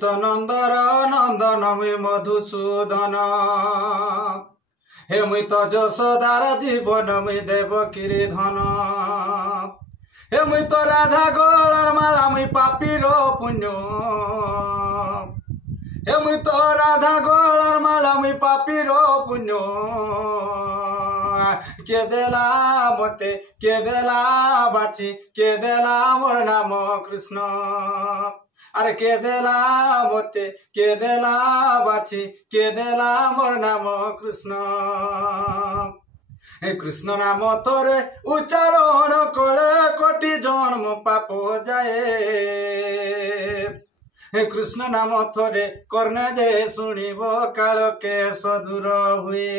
তো নন্দর নন্দন মুই মধুসূদন হে মুই তো যশোদার জীবন মুই দেবকীর ধন হে মুই তো রাধা গলার মালা মুই পাপির পুণ্য হে মুই তো রাধা গলার মালা মুই পাপির পুণ্য কে দেলা মতে কে দেলা বাঁচি কে দেলা মোর নাম কৃষ্ণ আরে কে দেলা মতে কে দেলা বাঁচি কে দেলা মোর নাম কৃষ্ণ হে কৃষ্ণ নাম তোরে উচ্চারণ করে কোটি জন্ম পাপ যায় হে কৃষ্ণ নাম তোরে কর্ণে যে শুনিব কালকে সদূর হুয়ে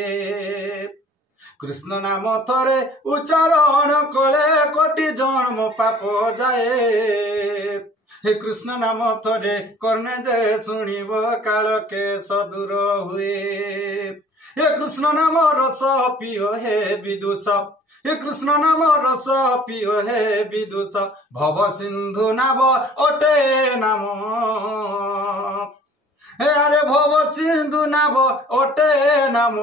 কৃষ্ণ নাম তোরে উচ্চারণ করে কোটি জন্ম পাপ যায় হে কৃষ্ণ নাম তোরে কর্ণে যে শুনিব কালকে সদূর হুয়ে হে কৃষ্ণ নাম রস পিও হে বিদুষ হে কৃষ্ণ নাম রস পিও হে বিদুষ ভব সিন্ধু নাব ওটে নাম হে আরে ভব সিন্ধু নাব ওটে নাম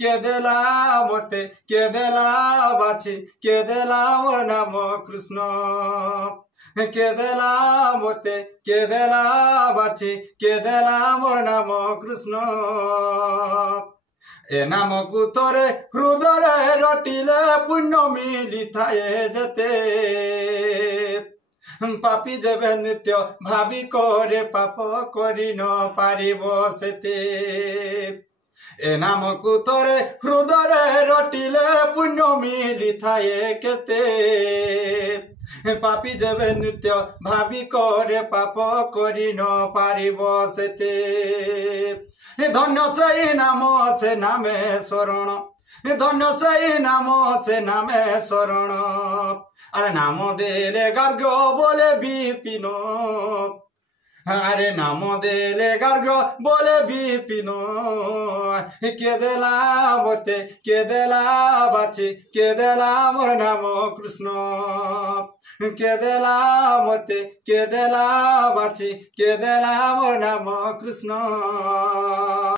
কে দেলা মতে কে দেলা বাছি কে দেলা মোর নাম কৃষ্ণ কে দেলা মতে কে দেলা বাছি কে দেলা মোর নাম কৃষ্ণ এ নামকু তোরে হৃদয়ে রটিলে পুণ্য মিলি থায়ে যেতে পাপি যেবে নিত্য ভাবি করে পাপ করি ন পারিব সেতে এ নামকু তোরে হৃদয়ে রটিলে পুণ্য মিলি থায়ে কেতে পাপি যেবে নিত্য ভাবি করে পাপ করি ন পারিব সেতে ধন্য সেই নাম সে নামে শরণ ধন্য সেই নাম সে নামে শরণ আরে নাম দেলে গার্গ বলে বিপিন আরে নাম দেলে গার্গ বলে বিপিন কে দেলা মতে কে দেলা বাছি কে দেলা মোর নাম কৃষ্ণ কে দেলা মতে কে দেলা বাছি কে দেলা মোর নাম কৃষ্ণ।